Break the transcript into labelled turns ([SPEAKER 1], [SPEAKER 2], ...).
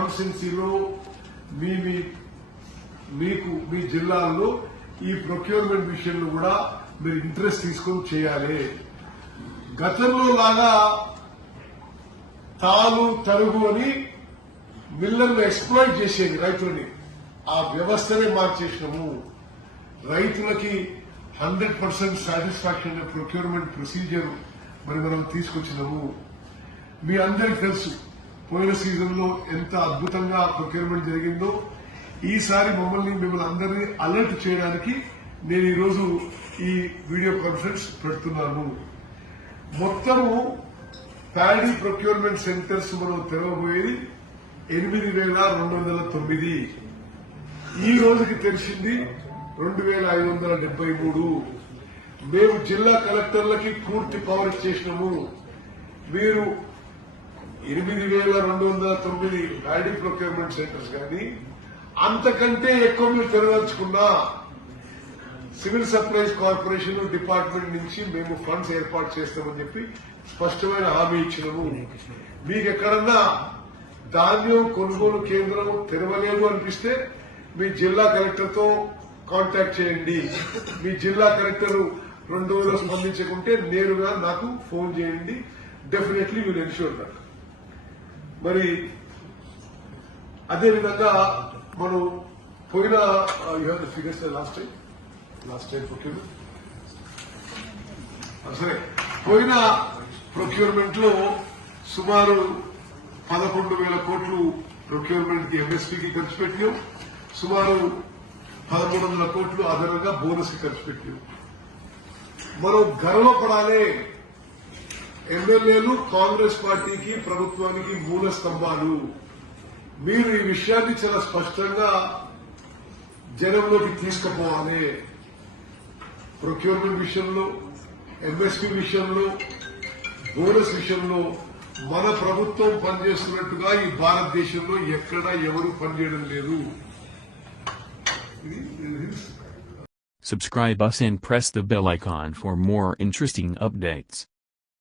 [SPEAKER 1] కాన్స్టిట్యున్సీలో మీ మీ మీకు మీ జిల్లాల్లో ఈ ప్రొక్యూర్మెంట్ విషయంలో కూడా మీరు ఇంట్రెస్ట్ తీసుకొని చేయాలి. గతంలో లాగా తాలు తరుగు అని మిల్లర్లు ఎక్స్ప్లాయిట్ చేసేది రైతులని. ఆ వ్యవస్థనే మార్చేసినాము. రైతులకి hundred percent satisfaction procurement procedure మరి మనం తీసుకొచ్చినాము. మీ అందరికి తెలుసు పోయిన సీజన్లో ఎంత అద్భుతంగా ప్రొక్యూర్మెంట్ జరిగిందో ఈసారి మమ్మల్ని మిమ్మల్ని అందరినీ అలర్ట్ చేయడానికి నేను ఈరోజు ఈ వీడియో కాన్ఫరెన్స్ పెడుతున్నాను. మొత్తము ప్యాడీ ప్రొక్యూర్మెంట్ సెంటర్స్ మనం తెరవబోయేది ఎనిమిది వేల రెండు వందల తొమ్మిది. ఈ రోజుకి తెలిసింది రెండు వేల ఐదు వందల డెబ్బై మూడు. మేము జిల్లా కలెక్టర్లకి పూర్తి పవర్ ఇచ్చేసినాము. మీరు ఎనిమిది వేల రెండు వందల తొమ్మిది ఐడి ప్రొక్యూర్మెంట్ సెంటర్స్ కానీ అంతకంటే ఎక్కువ మీరు తెరదలుచుకున్నా సివిల్ సప్లైస్ కార్పొరేషన్ డిపార్ట్మెంట్ నుంచి మేము ఫండ్స్ ఏర్పాటు చేస్తామని చెప్పి స్పష్టమైన హామీ ఇచ్చినాము. మీకు ఎక్కడన్నా ధాన్యం కొనుగోలు కేంద్రం తెరవలేదు అనిపిస్తే మీ జిల్లా కలెక్టర్తో కాంటాక్ట్ చేయండి. మీ జిల్లా కలెక్టర్ రెండు రోజులు స్పందించకుంటే నేరుగా నాకు ఫోన్ చేయండి. డెఫినెట్లీ విల్ ఎన్ష్యూర్ దట్ మరి అదేవిధంగా మనం పోయిన you have the figures last time last time procurement సరే పోయిన ప్రొక్యూర్మెంట్లో సుమారు పదకొండు వేల కోట్లు ప్రొక్యూర్మెంట్కి ఎంఎస్పీకి ఖర్చు పెట్టాం సుమారు పదమూడు వందల కోట్లు అదనంగా బోనస్కి ఖర్చు పెట్టాం మనం గర్వపడాలి ఎమ్మెల్యేలు కాంగ్రెస్ పార్టీకి ప్రభుత్వానికి మూల స్తంభాలు. మీరు ఈ విషయాన్ని చాలా స్పష్టంగా జనంలోకి తీసుకుపోవాలి. ప్రొక్యూర్మెంట్ విషయంలో ఎంఎస్పీ విషయంలో బోనస్ విషయంలో మన ప్రభుత్వం పనిచేస్తున్నట్టుగా ఈ భారతదేశంలో ఎక్కడ ఎవరు పనిచేయడం లేదు.
[SPEAKER 2] Subscribe us and press the bell icon for more interesting updates.